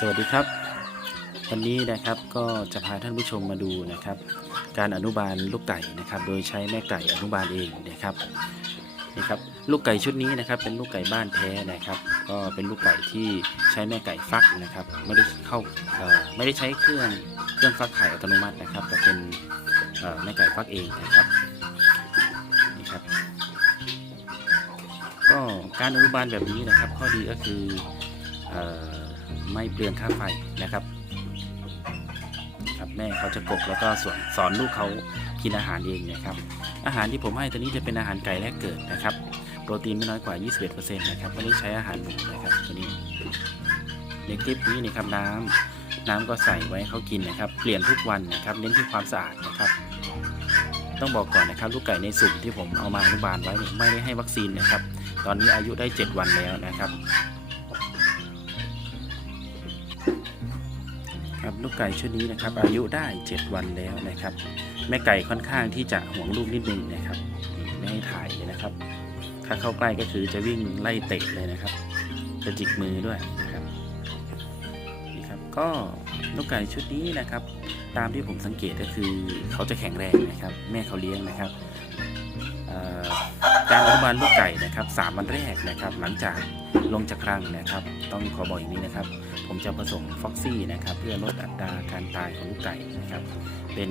สวัสดีครับ วันนี้นะครับก็จะพาท่านผู้ชมมาดูนะครับ การอนุบาลลูกไก่นะครับ โดยใช้แม่ไก่อนุบาลเองนะครับนี่ครับลูกไก่ชุดนี้นะครับเป็นลูกไก่บ้านแท้นะครับ ก็เป็นลูกไก่ที่ใช้แม่ไก่ฟักนะครับ ไม่ได้เข้าไม่ได้ใช้เครื่องเครื่องฟักไข่อัตโนมัตินะครับ แต่เป็นแม่ไก่ฟักเองนะครับนี่ครับ ก็การอนุบาลแบบนี้นะครับ ข้อดีก็คือ ไม่เปลืองค่าไฟนะครับ ครับแม่เขาจะกกแล้วก็สอนสอนลูกเขากินอาหารเองนะครับ อาหารที่ผมให้ตัวนี้จะเป็นอาหารไก่แรกเกิดนะครับ โปรตีนไม่น้อยกว่า 21%นะครับไม่ได้ใช้อาหารหมูนะครับตัวนี้ในคลิปนี้นะครับน้ำน้ำก็ใส่ไว้เขากินนะครับ เปลี่ยนทุกวันนะครับ เน้นที่ความสะอาดนะครับต้องบอกก่อนนะครับลูกไก่ในสุ่มที่ผมเอามาอนุบาลไว้ไม่ได้ให้วัคซีนนะครับ ตอนนี้อายุได้ 7 วันแล้วนะครับ ครับลูกไก่ชุดนี้นะครับ อายุได้ 7 วันแล้วนะครับ แม่ไก่ค่อนข้างที่จะห่วงลูกนิดนึงนะครับ ไม่ให้ถ่ายเลยนะครับ ถ้าเข้าใกล้ก็คือจะวิ่งไล่เตะเลยนะครับจะจิกมือด้วยนะครับนี่ครับ ก็ลูกไก่ชุดนี้นะครับ ตามที่ผมสังเกตก็คือเขาจะแข็งแรงนะครับ แม่เขาเลี้ยงนะครับเอ่อ การอนุบาลลูกไก่นะครับสามวันแรกนะครับ หลังจากลงจากครังนะครับ ต้องขอบอกอย่างนี้นะครับ ผมจะผสมฟ็อกซี่นะครับ เพื่อลดอัตราการตายของลูกไก่นะครับ เป็น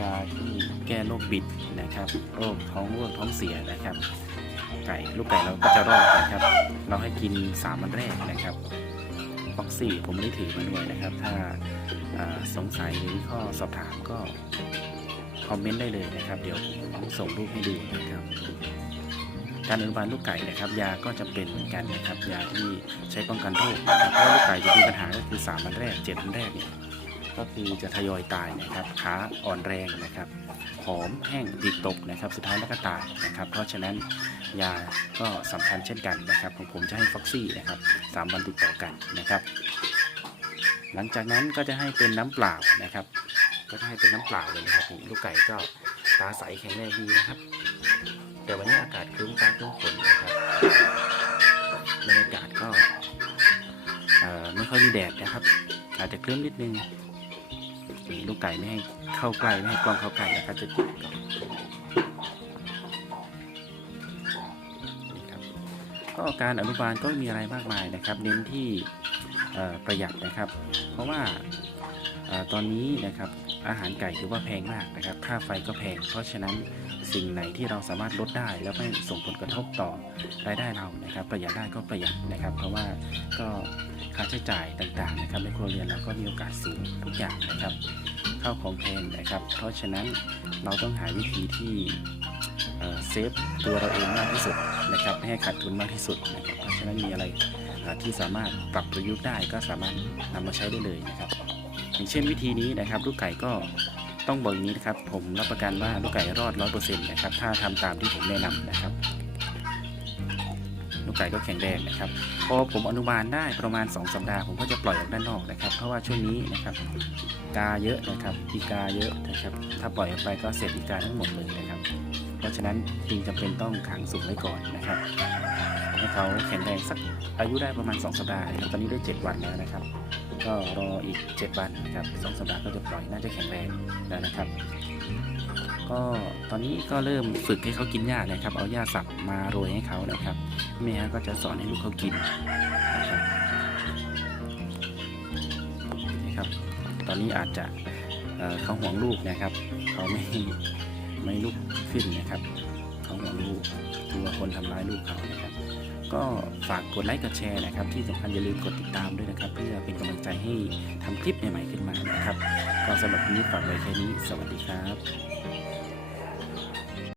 ยาที่แก้โรคบิดนะครับโรคท้องร่วงท้องเสียนะครับ ไก่ลูกไก่เราก็จะรอดนะครับ เราให้กิน3วันแรกนะครับฟ็อกซี่ผมไม่ได้ถือมาด้วยนะครับ ถ้าอ่าสงสัยหรือข้อสอบถามก็ คอมเมนต์ได้เลยนะครับ เดี๋ยวผมส่งรูปให้ดูนะครับ การอนุบาลลูกไก่นะครับ ยาก็จะเป็นเหมือนกันนะครับ ยาที่ใช้ป้องกันโรคนะครับเพราะลูกไก่จะมีปัญหาก็คือ3วันแรก7วันแรกเนี่ยก็คือจะทยอยตายนะครับ ขาอ่อนแรงนะครับผอมแห้งติดตกนะครับ สุดท้ายแล้วก็ตายนะครับ เพราะฉะนั้นยาก็สำคัญเช่นกันนะครับ ของผมจะให้ฟ็อกซี่นะครับสามวันติดต่อกันนะครับ หลังจากนั้นก็จะให้เป็นน้ำเปล่านะครับ ก็ให้เป็นน้ำเปล่าเลยนะครับนี่ลูกไก่ก็ตาใสแข็งแรงดีนะครับ แต่วันนี้อากาศครึ้มฟ้าครึ้มฝนนะครับบรรยากาศก็ไม่ค่อยมีแดดนะครับ อาจจะครึ้มนิดนึงนี่ลูกไก่ไม่ให้เข้าใกล้ไม่ให้กล้องเข้าใกล้นะครับจะจิกก่อนนี่ครับก็การอนุบาลก็มีอะไรมากมายนะครับ เน้นที่ประหยัดนะครับ เพราะว่าตอนนี้นะครับ อาหารไก่ถือว่าแพงมากนะครับ ค่าไฟก็แพง เพราะฉะนั้นสิ่งไหนที่เราสามารถลดได้แล้วไม่ส่งผลกระทบต่อรายได้เรานะครับ ประหยัดได้ก็ประหยัดนะครับ เพราะว่าก็ค่าใช้จ่ายต่างๆนะครับในครัวเรือนเราก็มีโอกาสสูงทุกอย่างนะครับข้าวของแพงนะครับ เพราะฉะนั้นเราต้องหาวิธีที่เซฟตัวเราเองมากที่สุดนะครับไม่ให้ขาดทุนมากที่สุดนะครับเพราะฉะนั้นมีอะไรที่สามารถปรับประยุกต์ได้ก็สามารถนำมาใช้ได้เลยนะครับ อย่างเช่นวิธีนี้นะครับลูกไก่ก็ต้องบอกอย่างนี้นะครับ ผมรับประกันว่าลูกไก่รอดร้อยเปอร์เซ็นต์นะครับถ้าทำตามที่ผมแนะนำนะครับ ลูกไก่ก็แข็งแรงนะครับ พอผมอนุบาลได้ประมาณ 2 สัปดาห์ผมก็จะปล่อยออกด้านนอกนะครับ เพราะว่าช่วงนี้นะครับกาเยอะนะครับอีกาเยอะนะครับ ถ้าปล่อยออกไปก็เสร็จอีกาทั้งหมดเลยนะครับ เพราะฉะนั้นจึงจำเป็นต้องขังสุกไว้ก่อนนะครับให้เขาแข็งแรงสักอายุได้ประมาณ 2 สัปดาห์ตอนนี้ได้ 7 วันแล้วนะครับ ก็รออีก 7 วันนะครับสองสัปดาห์ก็จะปล่อยน่าจะแข็งแรงแล้วนะครับ ก็ตอนนี้ก็เริ่มฝึกให้เขากินหญ้านะครับ เอาหญ้าสับมาโรยให้เขานะครับแม่ก็จะสอนให้ลูกเขากินนะครับนี่ครับ ตอนนี้อาจจะเเขาห่วงลูกนะครับเขาไม่ไม่ลุกขึ้นนะครับเขาห่วงลูกกลัวคนทำร้ายลูกเขานะครับ ก็ฝากกดไลค์กดแชร์นะครับ ที่สำคัญอย่าลืมกดติดตามด้วยนะครับ เพื่อเป็น ให้ทำคลิปใหม่ๆขึ้นมานะครับก็สำหรับวันนี้ฝากไว้แค่นี้ สวัสดีครับ